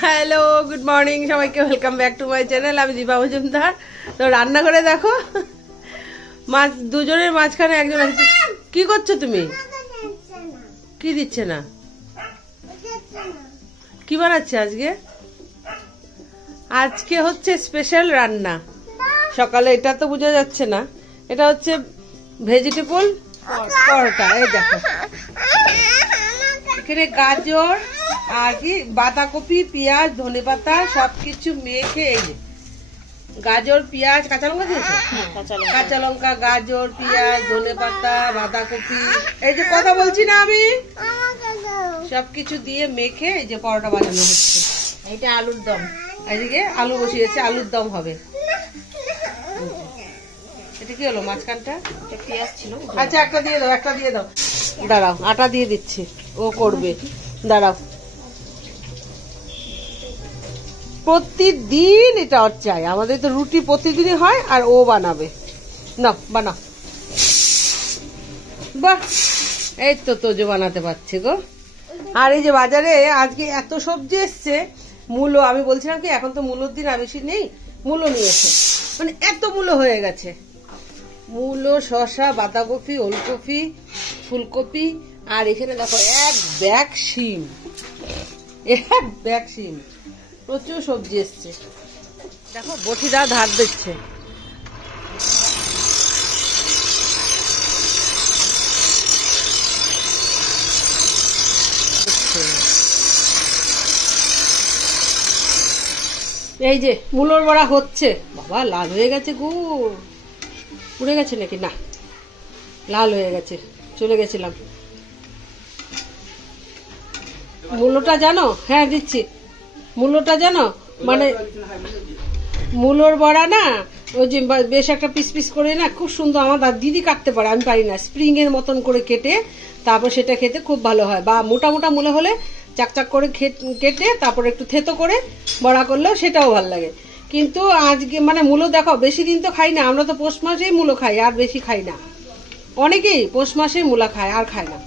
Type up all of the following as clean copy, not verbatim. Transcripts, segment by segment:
Hello, good morning সবাইকে, welcome back to my channel. আমি দীপা মজুমদার। তো রান্না করে দেখো, মাছ দুজনের মাঝখানে একজন আছে। কি করছো তুমি? কি দিচ্ছে না? কি বানাচ্ছে আজকে? আজকে হচ্ছে স্পেশাল রান্না। সকালে এটা তো বোঝা যাচ্ছে না, এটা হচ্ছে ভেজিটেবল পরোটা। এই দেখো, এখানে গাজর আর কি বাঁধাকপি, পেঁয়াজ, ধনেপাতা সবকিছু মেখে, এই যে গাজর, পেঁয়াজ, কাঁচা লঙ্কা দিয়েছে, কাঁচা লঙ্কা, গাজর, পেঁয়াজ, ধনেপাতা, বাঁধাকপি, এই যে কথা বলছি না আমি, সবকিছু দিয়ে মেখে এই যে পরোটা বানানো হচ্ছে। এইটা আলুর দম, এদিকে আলু বসিয়েছে, আলুর দম হবে। এটা কি হলো মাঝখানটা? পেঁয়াজ ছিল। আচ্ছা, একটা দিয়ে দাও, একটা দিয়ে দাও। দাঁড়াও, আটা দিয়ে দিচ্ছি, ও করবে। দাঁড়াও, প্রতিদিন এটা ওর চাই। আমাদের তো রুটি প্রতিদিনই হয়, আর ও বানাবে। না বানাও। বাহ, এই তো তোজো বানাতে পারছে গো। আর এই যে বাজারে আজকে এত সবজি এসছে, মূলো, আমি বলছিলাম কি এখন তো মূলোর দিন, বেশি নেই, মূলো নিয়েছে, মানে এত মূলো হয়ে গেছে। মূলো, শসা, বাঁধাকপি, ওলকপি, ফুলকপি, আর এখানে দেখো এক ব্যাগ শিম, এক ব্যাগ শিম, প্রচুর সবজি এসছে। দেখো বটিরা ধার দিচ্ছে। এই যে মূলোর বড়া হচ্ছে। বাবা, লাল হয়ে গেছে গো, উড়ে গেছে নাকি? না, লাল হয়ে গেছে, চলে গেছিলাম। মূলোটা জানো? হ্যাঁ দিচ্ছি। মূলোটা জানো, মানে মূলোর বড়া না, ওই যে বেশ একটা পিস পিস করে না, খুব সুন্দর। আমার দিদি কাটতে পারে, আমি পারি না। স্প্রিং এর মতন করে কেটে তারপর সেটা খেতে খুব ভালো হয়। বা মোটা মোটা মূলো হলে চাকচাক করে কেটে তারপর একটু থেতো করে বড়া করলেও সেটাও ভালো লাগে। কিন্তু আজকে মানে মূলো দেখো, বেশি দিন তো খাই না আমরা, তো পৌষ মাসেই মূলো খাই, আর বেশি খাই না। অনেকেই পৌষ মাসেই মূলা খায়, আর খায় না।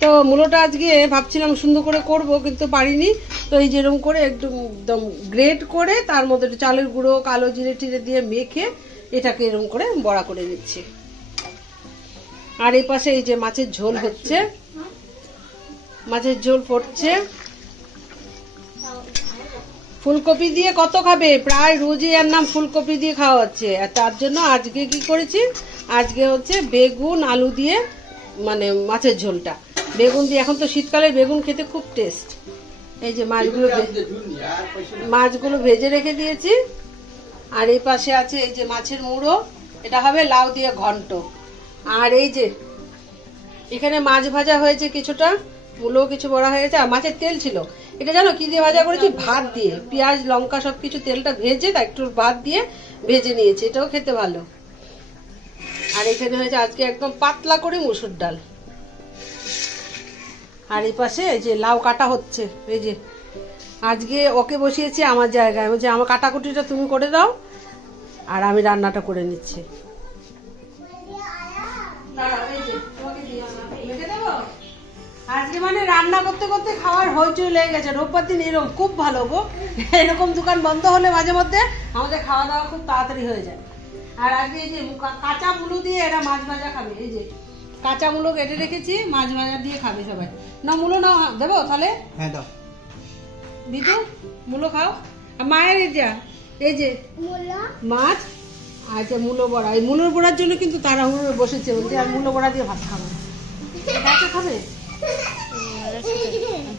তো মূলোটা আজকে ভাবছিলাম সুন্দর করে করব, কিন্তু পারিনি। তো এই যেরকম করে একদম গ্রেট করে তার মধ্যে একটু চালের গুঁড়ো, কালো জিরে টিরে দিয়ে মেখে এটাকে এরকম করে বড়া করে নিচ্ছি। আর এই পাশে এই যে মাছের ঝোল হচ্ছে, মাছের ঝোল ফুটছে। ফুলকপি দিয়ে কত খাবে, প্রায় রোজই এর নাম ফুলকপি দিয়ে খাওয়া হচ্ছে। আর তার জন্য আজকে কি করেছি, আজকে হচ্ছে বেগুন আলু দিয়ে, মানে মাছের ঝোলটা বেগুন দিয়ে। এখন তো শীতকালে বেগুন খেতে খুব টেস্ট। এই যে মাছগুলো ভেজে রেখে দিয়েছি। আর এই পাশে আছে এই যে মাছের মুড়ো, এটা হবে লাউ দিয়ে ঘন্ট। আর এই যে এখানে মাছ ভাজা হয়েছে কিছুটা, মূলো কিছু বড়া হয়েছে। আর মাছের তেল ছিল, এটা জানো কি দিয়ে ভাজা করেছি? ভাত দিয়ে, পেঁয়াজ লঙ্কা সবকিছু তেলটা ভেজে তা একটু ভাত দিয়ে ভেজে নিয়েছি, এটাও খেতে ভালো। আর এখানে হয়েছে আজকে একদম পাতলা করে মুসুর ডাল। আর এই পাশে এই যে লাউ কাটা হচ্ছে। এই যে আজকে ওকে বসিয়েছি আমার জায়গায়, বলছে আমার কাটাকুটিটা তুমি করে দাও আর আমি রান্নাটা করে নিচ্ছি। আজকে মানে রান্না করতে করতে খাওয়ার হইচই লেগে গেছে। রোববার দিন এরকম খুব ভালো গো, এরকম দোকান বন্ধ হলে মাঝে মধ্যে আমাদের খাওয়া দাওয়া খুব তাড়াতাড়ি হয়ে যায়। আর আজকে এই যে কাঁচা মুলো দিয়ে এরা মাছ ভাজা খাবে। এই যে কাঁচা মুলো কেটে রেখেছি, মাছ ভাজা দিয়ে খাবে সবাই। না মুলো না দেবো তাহলে? হ্যাঁ দাও, দিদু মুলো খাও। আর মায়ের এই যে মাছ, আচ্ছা মুলো বড়া। এই মুলোর বড়ার জন্য কিন্তু তাড়াহুড়ো বসেছে, বলতে আর মুলো বড়া দিয়ে ভাত খাবে। খাবে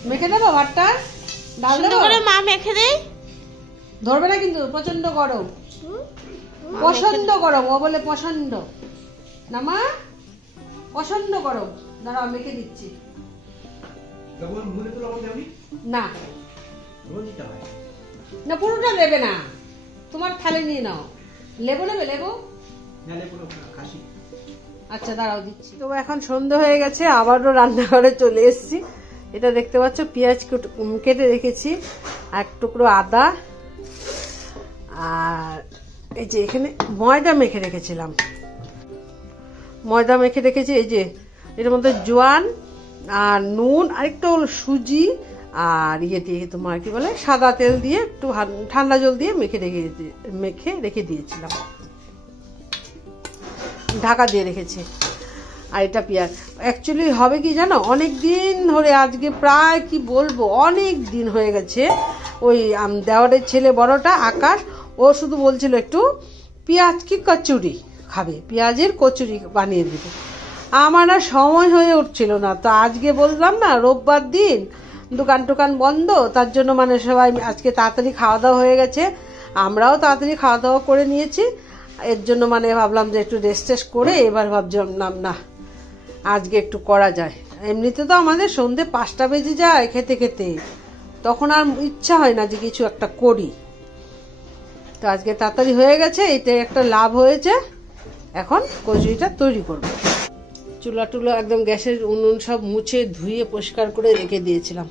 মেখে দেবো ভাতটা, ডাল দেবো, মা মেখে দেয়, ধরবে না কিন্তু, প্রচন্ড গরম, প্রচন্ড গরম। ও বলে প্রচন্ড না মা, প্রচন্ড গরম। দাঁড়াও মেখে দিচ্ছি। না না পুরোটা নেবে না, তোমার থালে নিয়ে নাও। লেবু নেবে? লেবু আচ্ছা দাঁড়াও দিচ্ছি। তো এখন সন্ধ্যা হয়ে গেছে, আবারও রান্নাঘরে চলে এসেছি। এটা দেখতে পাচ্ছ পেঁয়াজ কেটে রেখেছি, এক টুকরো আদা, আর এই যে এখানে ময়দা মেখে রেখেছিলাম, ময়দা মেখে রেখেছি। এই যে এর মধ্যে জোয়ান আর নুন আর একটু সুজি আর ইয়ে দিয়ে তোমার কি বলে সাদা তেল দিয়ে একটু ঠান্ডা জল দিয়ে মেখে রেখে দিয়েছিলাম, ঢাকা দিয়ে রেখেছি। আর এটা পেঁয়াজ অ্যাকচুয়ালি হবে কি জানো, অনেক দিন ধরে, আজকে প্রায় কি বলবো অনেক দিন হয়ে গেছে, ওই দেওয়ারের ছেলে বড়টা আকাশ, ও শুধু বলছিল একটু পেঁয়াজ কি কচুরি খাবে, পেঁয়াজের কচুরি বানিয়ে দিবে। আমার আর সময় হয়ে উঠছিল না, তো আজকে বললাম না রোববার দিন দোকান টোকান বন্ধ, তার জন্য মানে সবাই আজকে তাড়াতাড়ি খাওয়া দাওয়া হয়ে গেছে, আমরাও তাড়াতাড়ি খাওয়া দাওয়া করে নিয়েছি। এর জন্য মানে ভাবলাম যে একটু রেস্ট টেস্ট করে এবার ভাবছিলাম না আজকে একটু করা যায়। এমনিতে তো আমাদের সন্ধ্যে 5টা বেজে যায় খেতে খেতে, তখন আর ইচ্ছা হয় না যে কিছু একটা করি। তো আজকে তাড়াতাড়ি হয়ে গেছে, এটা একটা লাভ হয়েছে। এখন কচুরিটা তৈরি করব। চুলা টুলা একদম গ্যাসের উনুন সব মুছে ধুয়ে পরিষ্কার করে রেখে দিয়েছিলাম,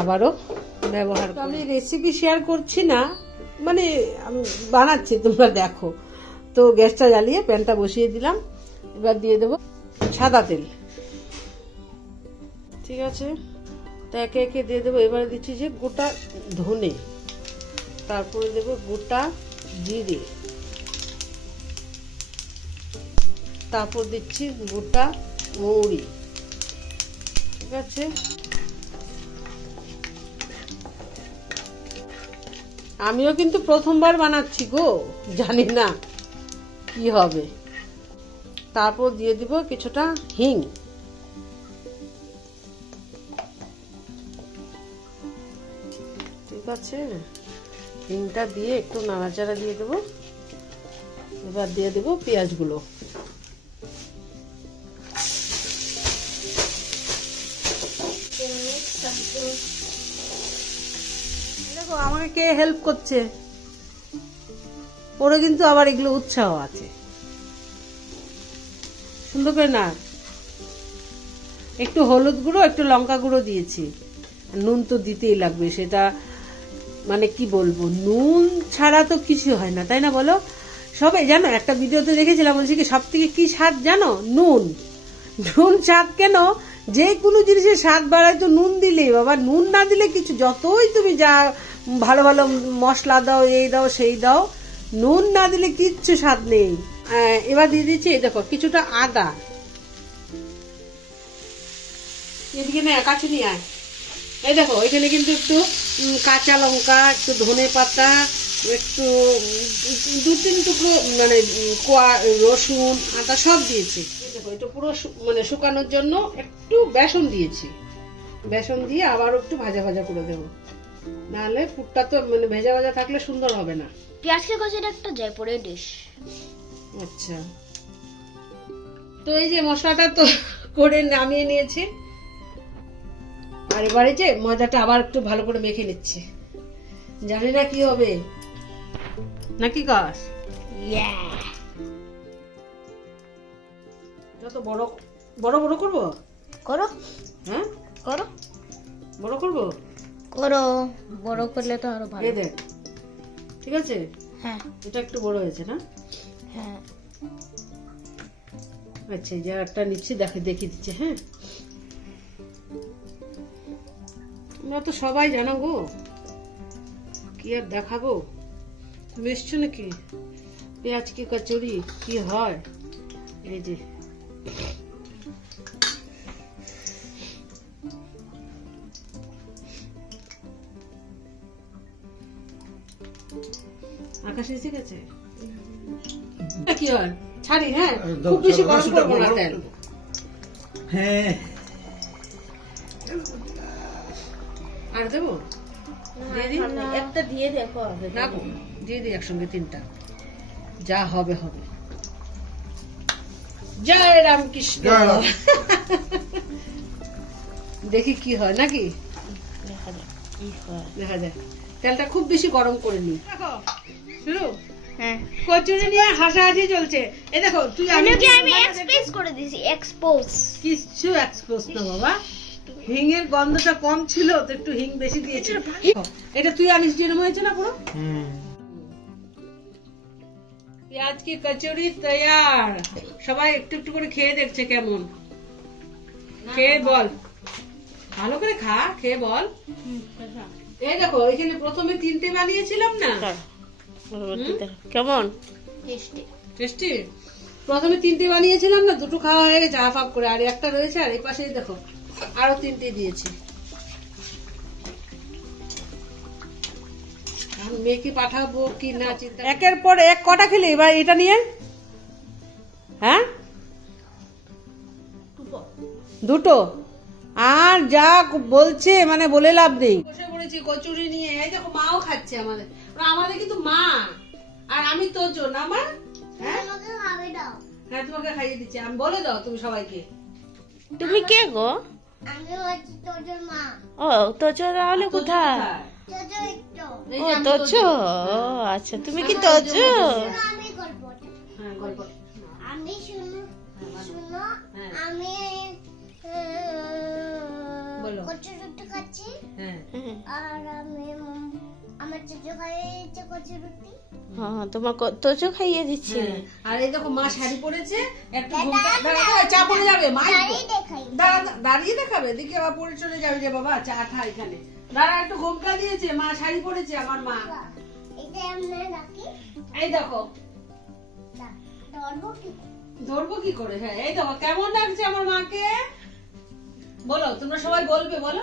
আবারও ব্যবহার। আমি রেসিপি শেয়ার করছি না, মানে আমি বানাচ্ছি তোমরা দেখো। তো গ্যাসটা জ্বালিয়ে প্যানটা বসিয়ে দিলাম, এবার দিয়ে দেবো সাদা তেল, ঠিক আছে। তো একে একে দিয়ে দেবো। এবারে দিচ্ছি যে গোটা ধনে, তারপরে দেবো গোটা জিরে, তারপর দিচ্ছি গোটা মৌরি, ঠিক আছে। আমিও কিন্তু প্রথমবার বানাচ্ছি গো, জানি না কি হবে। তারপর দিয়ে দিব কিছুটা হিং, ঠিক আছে। হিংটা দিয়ে একটু নাড়াচাড়া দিয়ে দেবো। এবার দিয়ে দেবো পেঁয়াজগুলো। দেখো আমাকে কে হেল্প করছে, ওরা কিন্তু আবার এগুলো উৎসাহ আছে, সুন্দর করে না। একটু হলুদ গুঁড়ো একটু লঙ্কা গুঁড়ো দিয়েছি, নুন তো দিতেই লাগবে, সেটা মানে কি বলবো, নুন ছাড়া তো কিছু হয় না, তাই না বলো? সবাই জানো, একটা ভিডিওতে দেখেছিলাম, বলছি কি সব থেকে কি স্বাদ জানো? নুন। নুন স্বাদ কেন, যে কোনো জিনিসের স্বাদ বাড়ায় তো নুন দিলেই, বাবা নুন না দিলে কিছু, যতই তুমি যা ভালো ভালো মশলা দাও, এই দাও সেই দাও, নুন না দিলে কিচ্ছু স্বাদ নেই। এবার দিয়ে দিচ্ছি এই দেখো কিছুটা আদা, এদিকে না কাছে নিয়ে আয়। এই দেখো এখানে কিন্তু একটু কাঁচা লঙ্কা, একটু ধনে পাতা, একটু 2-3 টুকরো মানে কোয়া রসুন, আদা সব দিয়েছি। দেখো এটা পুরো মানে শুকানোর জন্য একটু বেসন দিয়েছি, বেসন দিয়ে আবার একটু ভাজা ভাজা করে দেবো, নাহলে পুরটা তো মানে ভেজা ভাজা থাকলে সুন্দর হবে না। পেঁয়াজকে কষিয়ে একটা জয়পুরের ডিশ। আচ্ছা, তো এই যে মশলাটা তো করে নামিয়ে নিয়েছি, আর এবারে যে ময়দাটা আবার একটু ভালো করে মেখে নিচ্ছে, জানি না কি হবে, নাকি গাছ যত বড় বড় বড় করবো, করো। হ্যাঁ করো, বড় করবো, করো, বড় করলে তো আরো ভালো। এই দেখ, ঠিক আছে। হ্যাঁ, এটা একটু বড় হয়েছে না? হ্যাঁ। আচ্ছা, এই যে একটা নিচ্ছি, দেখিয়ে দিচ্ছে। হ্যাঁ, তোমরা তো সবাই জানো গো, কি আর দেখাবো। তুমি এসছো নাকি? পেঁয়াজ কি কচুরি কি হয়, এই যে আকাশ এসে গেছে, কি হয় ছাড়ি। হ্যাঁ, খুব বেশি গরম করবো না তেল। হ্যাঁ, আর দেবো, দিয়ে দিই, একটা দিয়ে দেখো আগে। না গো, দিয়ে দিই একসঙ্গে 3টা, যা হবে হবে। জয় রামকৃষ্ণ। দেখি কি হয়, নাকি দেখা যায়। তেলটা খুব বেশি গরম করে নি। দেখো শুরু, হ্যাঁ, কচুরি নিয়ে হাসাহাসি চলছে। এই দেখো তুই, আমি এক্সপোজ করে দিয়েছি, এক্সপোজ। কিছু এক্সপোজ না বাবা, হিঙের গন্ধটা কম ছিল তো একটু হিং বেশি দিয়েছি। এটা তুই আনিস যেরকম হয়েছে না পুরো। পেঁয়াজ কি কচুরি তৈয়ার। সবাই একটু একটু করে খেয়ে দেখছে কেমন, খেয়ে বল ভালো করে খা, খেয়ে বল। এই দেখো এখানে প্রথমে 3টে বানিয়েছিলাম না, কেমন? টেস্টি। প্রথমে 3টে বানিয়েছিলাম না, 2টো খাওয়া হয়ে গেছে হাফ হাফ করে, আর একটা রয়েছে। আর এই পাশে দেখো আরো 3টে দিয়েছি। এখন মেয়েকে পাঠাবো কি না চিন্তা। একের পর এক কটা খেলি এবার এটা নিয়ে? হ্যাঁ, 2টো। আর যা বলছে মানে বলে লাভ নেই। বসে পড়েছি কচুরি নিয়ে। এই দেখো মাও খাচ্ছে আমাদের, আমাদের কিন্তু মা আর আমি তোজো না মা। হ্যাঁ হ্যাঁ, তোমাকে খাইয়ে দিচ্ছি আমি। বলে দাও তুমি সবাইকে। তুমি কে গো? আমি হচ্ছি তোজোর মা। ও তোজো তাহলে কোথায়? তোজো একটু। এই ও যে আমি তোজো। ও আচ্ছা, তুমি কি তোজো? আমি গল্পটা। হ্যাঁ গল্প। আমি শুনো হ্যাঁ। আমি বলো। কচু রুটি খাচ্ছি হ্যাঁ আর আমি আমার তোজো খাইয়েছে কচু রুটি। হ্যাঁ, তোমার তোজো খাইয়ে দিচ্ছে। হ্যাঁ। আর এই দেখো মা শাড়ি পরেছে, একটু চা পড়ে যাবে মা। দাঁড়িয়ে দেখাই। দাঁড়িয়ে দেখাবে, দেখি আবার পরে চলে যাবে যে বাবা চা ঠা এখানে। দাঁড়া, একটু ঘোমটা দিয়েছে মা, শাড়ি পরেছে আমার মা। এটা আমরা রাখি। এই দেখো ধরবো কি? ধরবো কি করে? হ্যাঁ এই দেখো কেমন লাগছে আমার মাকে। বলো, তোমরা সবাই বলবে, বলো।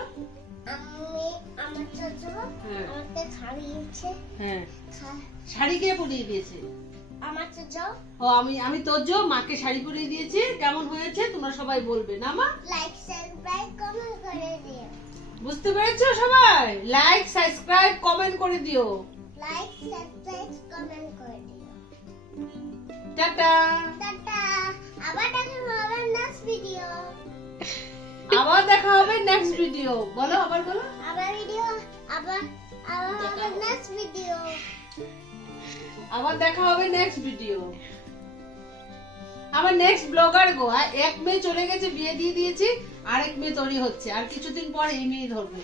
আমার তোজো হ্যাঁ। আমাকে খাইয়েছে। হ্যাঁ, শাড়ি কে পরিয়ে দিয়েছে? আমার তোজো ও আমি তোজো মাকে শাড়ি পরিয়ে দিয়েছি। কেমন হয়েছে তোমরা সবাই বলবে না মা? লাইক সাবস্ক্রাইব কমেন্ট করে দিও। বুঝতে পেরেছো সবাই? লাইক সাবস্ক্রাইব কমেন্ট করে দিও। লাইক সাবস্ক্রাইব কমেন্ট করে দিও। টাটা। টাটা। আবার দেখা হবে নেক্সট ভিডিও। আবার দেখা হবে নেক্সট ভিডিও। বলো, আবার বলো। আবার হবে নেক্সট ভিডিও। আবার দেখা হবে নেক্সট ভিডিও। আমার নেক্সট ব্লগার গো। এক মেয়ে চলে গেছে, বিয়ে দিয়ে দিয়েছি, আরেক মেয়ে তৈরি হচ্ছে, আর কিছুদিন পর এই মেয়ে ধরবে।